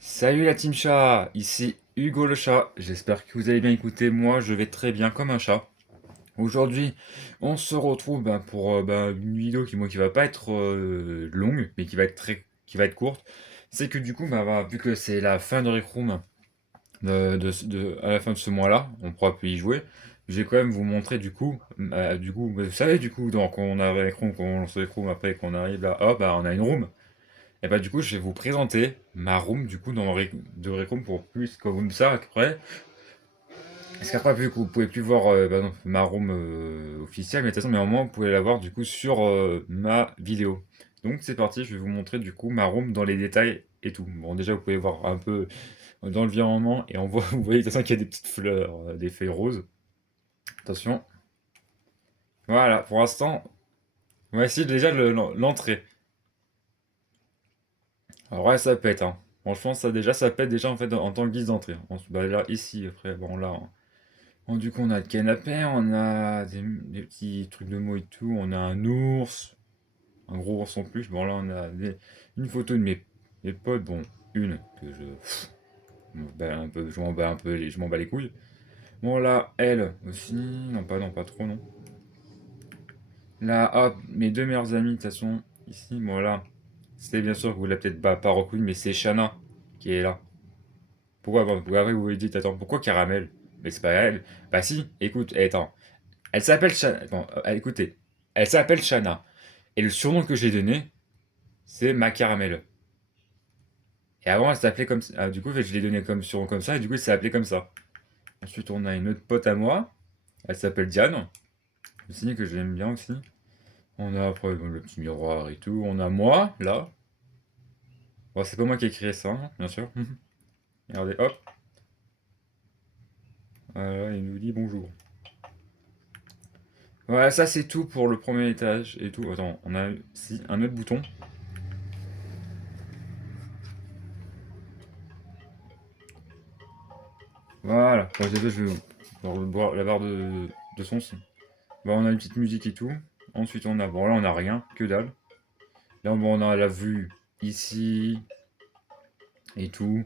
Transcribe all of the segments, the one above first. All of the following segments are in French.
Salut la team chat, ici Hugo le chat, j'espère que vous allez bien écouter, moi je vais très bien comme un chat. Aujourd'hui on se retrouve pour une vidéo qui va pas être longue mais qui va être courte. C'est que du coup vu que c'est la fin de Rec Room à la fin de ce mois-là, on pourra plus y jouer. Je vais quand même vous montrer vous savez quand on a Rec Room, quand on lance Rec Room après qu'on arrive là, hop, on a une room. Et du coup, je vais vous présenter ma room du coup de Rec Room pour plus comme ça après. Parce qu'après, vu que vous pouvez plus voir non, ma room officielle, mais de toute façon, mais au moins vous pouvez la voir du coup sur ma vidéo. Donc c'est parti, je vais vous montrer du coup ma room dans les détails et tout. Bon, déjà, vous pouvez voir un peu dans l'environnement et on voit, vous voyez de toute façon qu'il y a des petites fleurs, des feuilles roses. Attention. Voilà, pour l'instant, voici déjà l'entrée. Alors ouais, ça pète, hein. Franchement, ça pète déjà en fait en tant que guise d'entrée. Là, ici, après, bon là, hein. Bon, du coup, on a le canapé, on a des petits trucs de mots et tout, on a un ours, un gros ours en plus. Bon là, une photo de mes potes, bon, une que je m'en bats un peu, je m'en bats les couilles. Bon là, elle aussi, non pas trop non. Là, hop, mes deux meilleurs amis, de toute façon, ici, bon là, c'était bien sûr que vous l'avez peut-être pas reconnu, mais c'est Shana qui est là. Après vous vous dites, attends, pourquoi Caramel? Mais c'est pas elle. Bah si, écoute, attends. Elle s'appelle Shana. Bon, écoutez. Elle s'appelle Shana. Et le surnom que j'ai donné, c'est Ma Caramel. Et avant, elle s'appelait comme ça. Du coup, je l'ai donné comme surnom comme ça, et du coup, elle s'est appelée comme ça. Ensuite, on a une autre pote à moi. Elle s'appelle Diane. Aussi, que j'aime bien aussi. On a après bon, le petit miroir et tout. On a moi, là. Bon, c'est pas moi qui ai créé ça, hein, bien sûr. Regardez, hop. Voilà, il nous dit bonjour. Voilà, ça c'est tout pour le premier étage et tout. Attends, on a si un autre bouton. Voilà. Bon, je vais voir la barre de son. Bon, on a une petite musique et tout. Ensuite, bon, là, on a rien, que dalle. Là, bon, on a la vue ici et tout.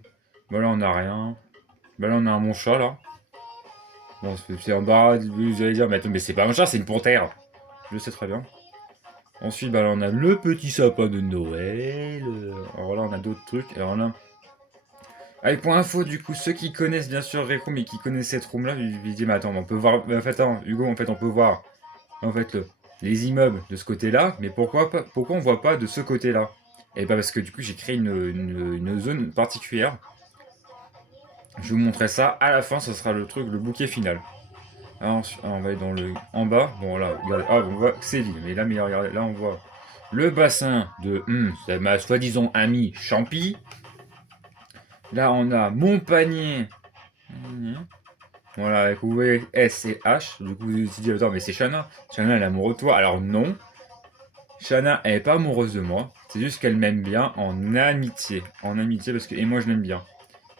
Bon, là, on a rien. Bah, là, on a mon chat, là. Bon, c'est en bas, vous allez dire, mais attends, mais c'est pas un chat, c'est une panthère. Je le sais très bien. Ensuite, bah, là, on a le petit sapin de Noël. Alors là, on a d'autres trucs. Alors là, avec pour info, du coup, ceux qui connaissent bien sûr Rec Room et qui connaissent cette room là, ils disent, mais attends, on peut voir. En fait, attends, Hugo, en fait, on peut voir en fait les immeubles de ce côté-là, mais pourquoi on voit pas de ce côté-là? Et bah parce que du coup, j'ai créé une zone particulière. Je vais vous montrer ça à la fin, ce sera le truc, le bouquet final. On va aller en bas. Bon, là, regardez, on voit que c'est vide, mais regardez, là, on voit le bassin de ma soi-disant amie Champi. Là, on a mon panier. Voilà, avec vous voyez S et H. Du coup, vous vous dites, attends, mais c'est Shana. Shana, elle est amoureuse de toi. Alors, non. Shana, elle est pas amoureuse de moi. C'est juste qu'elle m'aime bien en amitié. En amitié, et moi, je l'aime bien.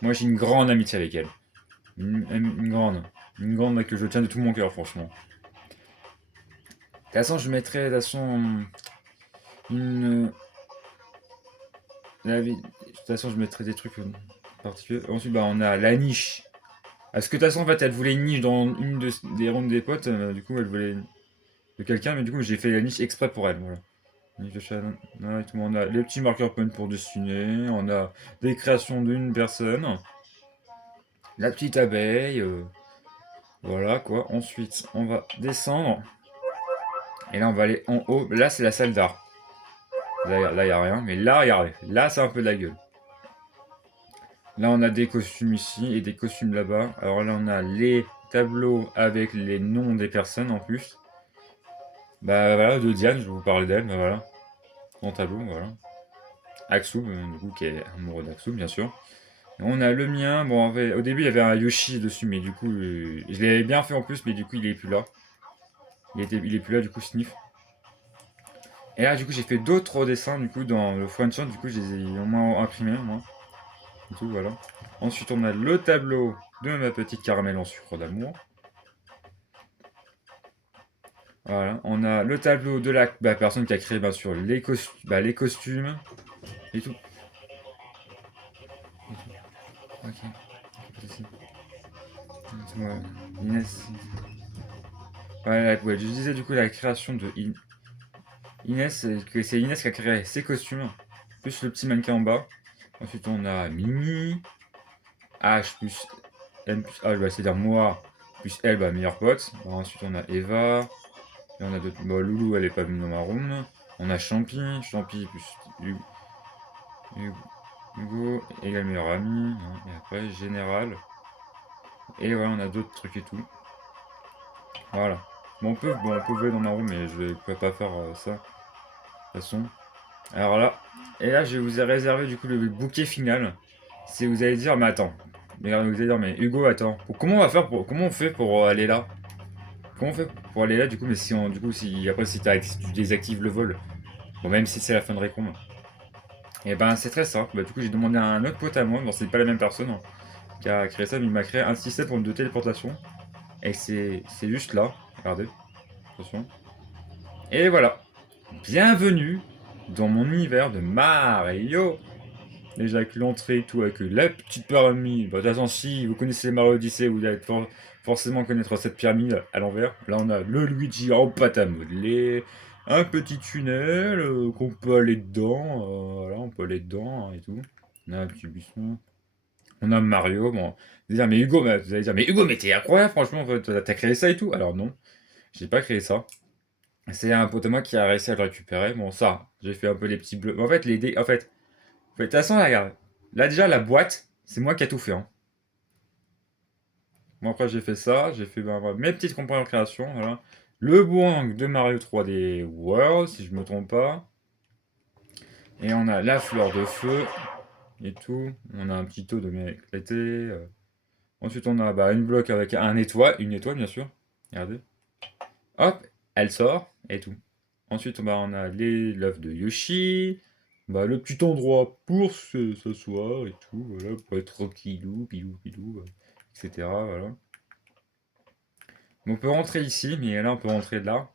Moi, j'ai une grande amitié avec elle. Une grande. Une grande que je tiens de tout mon cœur, franchement. De toute façon, je mettrai, de toute façon, une. De toute façon, je mettrai des trucs particuliers. Ensuite, on a la niche. Parce que de toute façon, en fait, elle voulait une niche dans des rondes des potes. Du coup, elle voulait de quelqu'un, mais du coup, j'ai fait la niche exprès pour elle. Voilà. Niche de Shannon. Ouais, tout le monde a les petits marqueurs pen pour dessiner. On a des créations d'une personne. La petite abeille. Voilà quoi. Ensuite, on va descendre. Et là, on va aller en haut. Là, c'est la salle d'art. Là, y a rien. Mais là, regardez. Là, c'est un peu de la gueule. Là, on a des costumes ici et des costumes là-bas. Alors là, on a les tableaux avec les noms des personnes en plus. Bah voilà, de Diane, je vais vous parler d'elle. Bah voilà. En tableau, voilà. Axou, du coup, qui est amoureux d'Axou, bien sûr. On a le mien. Bon, en fait, au début, il y avait un Yoshi dessus, mais du coup, je l'avais bien fait en plus, mais du coup, il est plus là. Il est plus là, du coup, Sniff. Et là, du coup, j'ai fait d'autres dessins, du coup, dans le French, du coup, je les ai au moins imprimés, moi. Du coup, voilà. Ensuite, on a le tableau de ma petite caramel en sucre d'amour. Voilà. On a le tableau de la personne qui a créé, bien sûr, les costumes et tout. Ok. Pas de souci. Ouais. Inès. Ouais, je disais du coup la création de Inès, que c'est Inès qui a créé ses costumes, plus le petit mannequin en bas. Ensuite, on a Mimi, H plus M plus H, bah, c'est-à-dire moi plus elle, bah, meilleur pote. Bah, ensuite, on a Eva, et on a d'autres. Bah, Loulou, elle est pas venue dans ma room. On a Champi, Champi plus Hugo, égal meilleur ami. Hein, et après, Général. Et voilà, on a d'autres trucs et tout. Voilà. Bon, on peut voler dans ma room, mais je vais pas faire ça. De toute façon. Alors là, et là, je vous ai réservé du coup le bouquet final. Si vous allez dire, mais attends, mais vous allez dire, mais Hugo, attends, comment on va faire comment on fait pour aller là? Comment on fait pour aller là du coup, mais si on, du coup, si après si tu désactives le vol, bon même si c'est la fin de récombe, et ben c'est très simple. Bah, du coup, j'ai demandé à un autre pote à moi, bon c'est pas la même personne hein, qui a créé ça, mais il m'a créé un système de téléportation, et c'est juste là. Regardez, attention. Et voilà, bienvenue dans mon univers de Mario. Déjà avec l'entrée et tout, avec la petite pyramide. Bah, de toute façon, si vous connaissez Mario Odyssey, vous allez forcément connaître cette pyramide à l'envers. Là, on a le Luigi en pâte à modeler, un petit tunnel qu'on peut aller dedans. Voilà, on peut aller dedans hein, et tout. On a un petit buisson. On a Mario. Bon, vous allez dire, mais Hugo, mais t'es incroyable, franchement, en fait, t'as créé ça et tout. Alors non, j'ai pas créé ça. C'est un pote à moi qui a réussi à le récupérer. Bon, ça, j'ai fait un peu les petits bleus. En fait, de toute façon, là, regarde. Là, déjà, la boîte, c'est moi qui ai tout fait. Hein. Moi, après, j'ai fait ça. J'ai fait mes petites composants de création. Voilà. Le boing de Mario 3D World, si je me trompe pas. Et on a la fleur de feu et tout. On a un petit taux de miel éclaté. Ensuite, on a une bloc avec une étoile, bien sûr. Regardez. Hop, elle sort et tout. Ensuite, on a l'œuf de Yoshi. Le petit endroit pour s'asseoir et tout. Voilà, pour être tranquillou, pilou, pilou. Etc. Voilà. On peut rentrer ici, mais là on peut rentrer de là.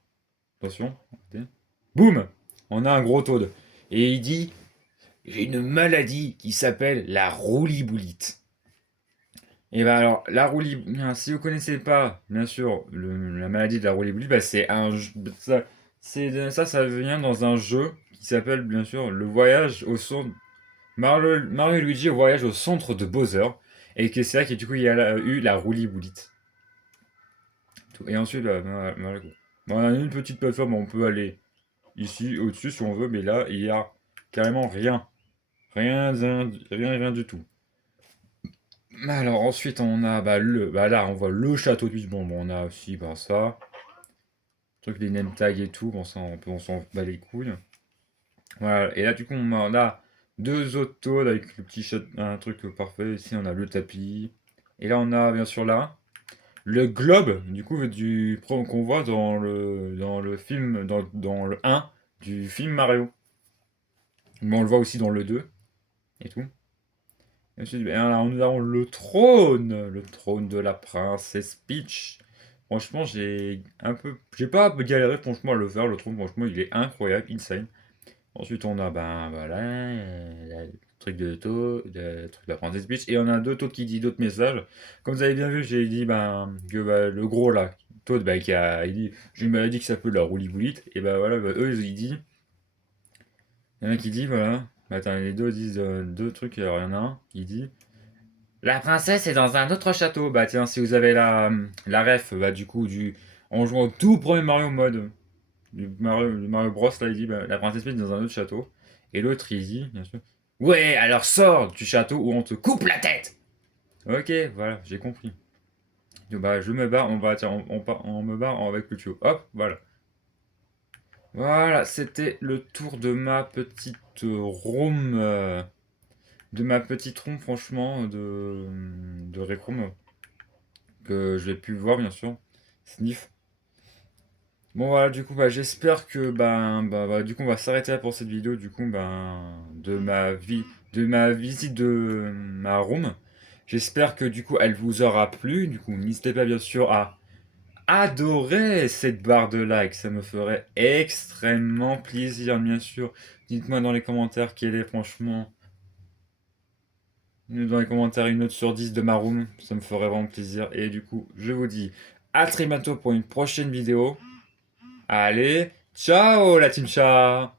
Attention. Regardez. Boum. On a un gros Toad. Et il dit, j'ai une maladie qui s'appelle la rouliboulite. Et ben alors, si vous connaissez pas, bien sûr, la maladie de la rouliboulite, c'est ça vient dans un jeu qui s'appelle bien sûr le voyage au centre Mario et Luigi au voyage au centre de Bowser et que c'est là que du coup il y a eu la rouliboulite. Et ensuite, voilà, quoi. On a une petite plateforme, on peut aller ici, au-dessus si on veut, mais là, il y a carrément rien. Rien, rien du tout. Alors ensuite, on a, là, on voit le château de on a aussi, ça. Truc des name tags et tout, bon, ça, on s'en bat les couilles. Voilà, et là, du coup, on a deux autos avec le petit un truc parfait. Ici, on a le tapis. Et là, on a, bien sûr, là, le globe, du coup, qu'on voit dans le film, dans le un du film Mario. Mais on le voit aussi dans le 2 et tout. Et ensuite, alors, nous avons le trône de la princesse Peach. Franchement, j'ai pas galéré franchement à le faire, le trône, franchement, il est incroyable, insane. Ensuite, on a, voilà, le truc le truc de la princesse Peach. Et on a deux Toad qui dit d'autres messages. Comme vous avez bien vu, j'ai dit, que le gros là, Toad, il dit, j'ai une maladie qui s'appelle la rouliboulite. Et voilà, eux, ils disent, il y en a qui dit, voilà. Attends, les deux disent deux trucs, alors il y en a un qui dit la princesse est dans un autre château. Bah tiens, si vous avez la ref, du coup, en jouant au tout premier Mario mode, du Mario Bros, là, il dit la princesse est dans un autre château. Et l'autre, il dit, bien sûr, ouais, alors sors du château où on te coupe la tête. Ok, voilà, j'ai compris. Donc, je me barre, tiens, on me barre avec le tuyau. Hop, voilà. Voilà, c'était le tour de ma petite room. Franchement, de Rec Room, que j'ai pu voir, bien sûr. Sniff. Bon, voilà, du coup, j'espère que, du coup, on va s'arrêter là pour cette vidéo, du coup, de ma visite de ma room. J'espère que, du coup, elle vous aura plu. Du coup, n'hésitez pas, bien sûr, à adorer cette barre de like. Ça me ferait extrêmement plaisir, bien sûr. Dites-moi dans les commentaires quel est, franchement, dans les commentaires une note sur 10 de ma room, ça me ferait vraiment plaisir. Et du coup, je vous dis à très bientôt pour une prochaine vidéo. Allez, ciao la team chat!